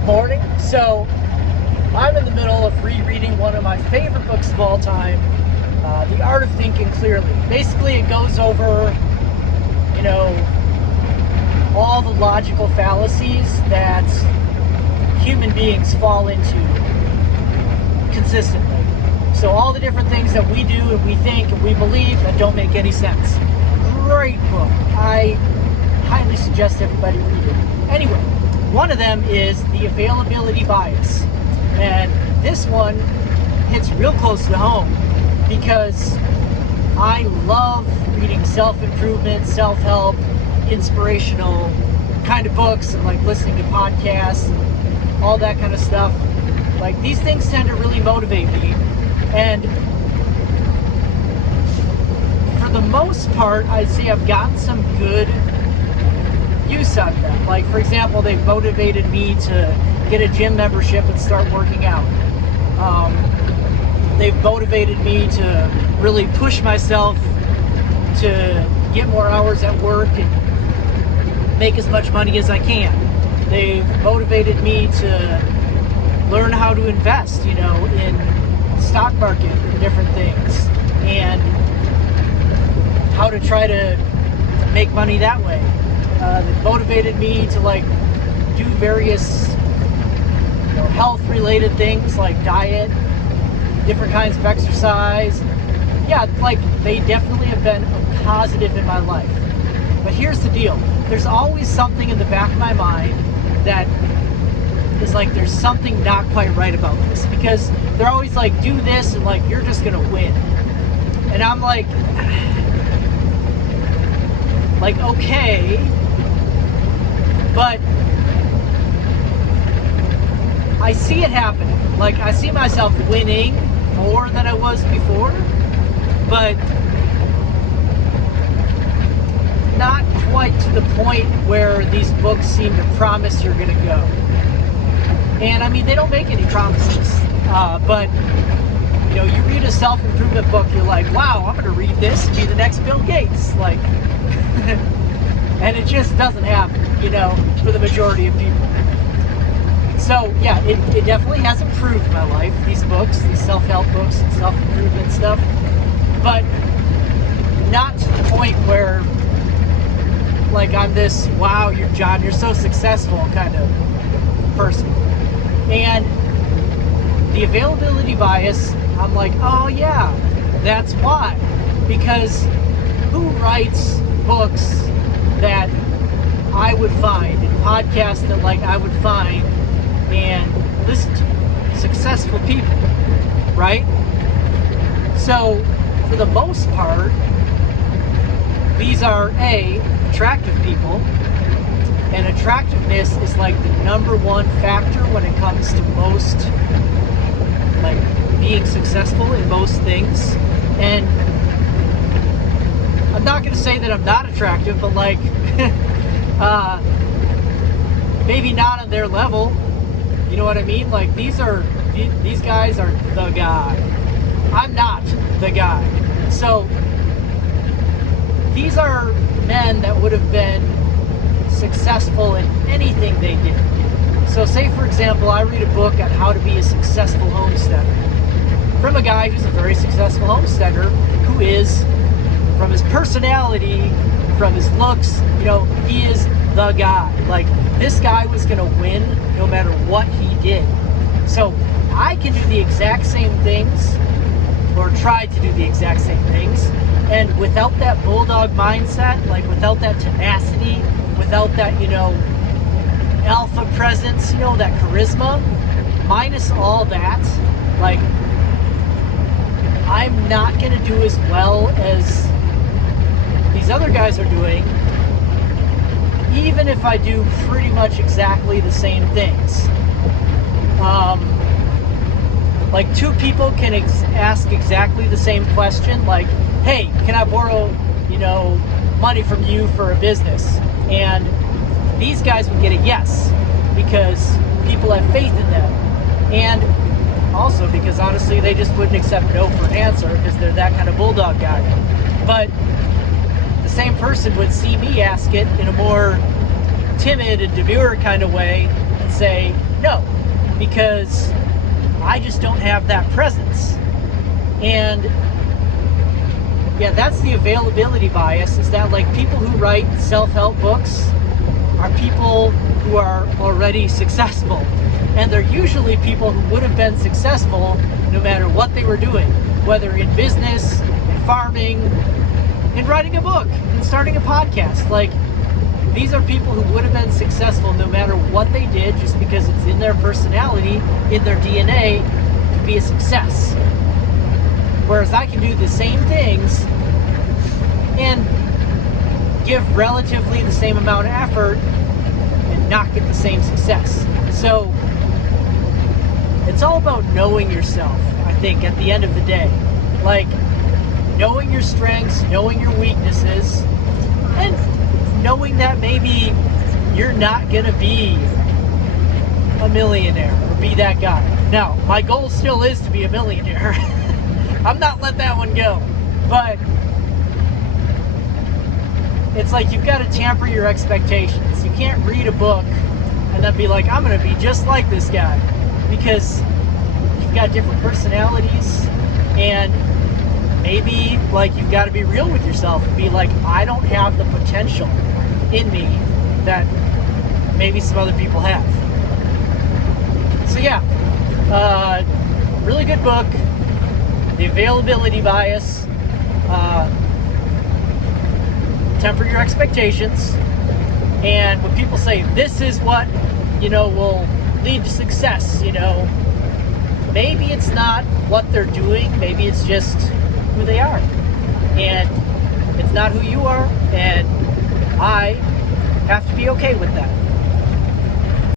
Good morning. So, I'm in the middle of rereading one of my favorite books of all time, The Art of Thinking Clearly. Basically, it goes over, all the logical fallacies that human beings fall into consistently. So, all the different things that we do and we think and we believe that don't make any sense. Great book. I highly suggest everybody read it. Anyway, one of them is the availability bias. And this one hits real close to home because I love reading self-improvement, self-help, inspirational kind of books and like listening to podcasts and all that kind of stuff. Like these things tend to really motivate me. And for the most part, I'd say I've gotten some good use out of them. Like, for example, they've motivated me to get a gym membership and start working out. They've motivated me to really push myself to get more hours at work and make as much money as I can. They've motivated me to learn how to invest, in stock market and different things, and how to try to make money that way. That motivated me to do various health related things like diet, different kinds of exercise. Yeah, they definitely have been a positive in my life. But here's the deal. There's always something in the back of my mind that is there's something not quite right about this, because they're always do this and you're just gonna win. And I'm okay, but I see it happening. I see myself winning more than I was before, but not quite to the point where these books seem to promise you're gonna go. And I mean, they don't make any promises, but you read a self-improvement book, you're like, wow, I'm gonna read this and be the next Bill Gates, and it just doesn't happen, for the majority of people. So yeah, it definitely has improved my life, these books, these self-help books and self-improvement stuff, but not to the point where I'm this, wow, you're so successful kind of person. And the availability bias, I'm oh yeah, that's why. Because who writes books that I would find, and podcasts that I would find and listen to? Successful people, right? So for the most part, these are attractive people, and attractiveness is the number one factor when it comes to most being successful in most things. And I'm not going to say that I'm not attractive, but maybe not on their level. You know what I mean? These guys are the guy. I'm not the guy. So these are men that would have been successful in anything they did. So say, for example, I read a book on how to be a successful homesteader from a guy who's a very successful homesteader, who is, from his personality, from his looks, he is the guy. This guy was gonna win no matter what he did. So I can do the exact same things, or try to do the exact same things, and without that bulldog mindset, without that tenacity, without that, alpha presence, that charisma, minus all that, I'm not gonna do as well as these other guys are doing, even if I do pretty much exactly the same things. Two people can ask exactly the same question, hey, can I borrow, money from you for a business? And these guys would get a yes, because people have faith in them. And also because honestly, they just wouldn't accept no for an answer because they're that kind of bulldog guy. But the same person would see me ask it in a more timid and demure kind of way and say, no, because I just don't have that presence. And yeah, that's the availability bias, is that like people who write self-help books are people who are already successful. And they're usually people who would have been successful no matter what they were doing, whether in business, in farming, in writing a book, in starting a podcast. Like, these are people who would have been successful no matter what they did, just because it's in their personality, in their DNA, to be a success. Whereas I can do the same things and give relatively the same amount of effort and not get the same success. So it's all about knowing yourself, I think, at the end of the day. Like, knowing your strengths, knowing your weaknesses, and knowing that maybe you're not gonna be a millionaire or be that guy. Now, my goal still is to be a millionaire. I'm not letting that one go. But it's like, you've got to temper your expectations. You can't read a book and then be like, I'm gonna be just like this guy, because you've got different personalities, and maybe like you've got to be real with yourself and be like, I don't have the potential in me that maybe some other people have. So yeah, really good book. The Availability Bias. Temper your expectations. And when people say this is what, will lead to success, maybe it's not what they're doing, maybe it's just who they are. And it's not who you are, and I have to be okay with that.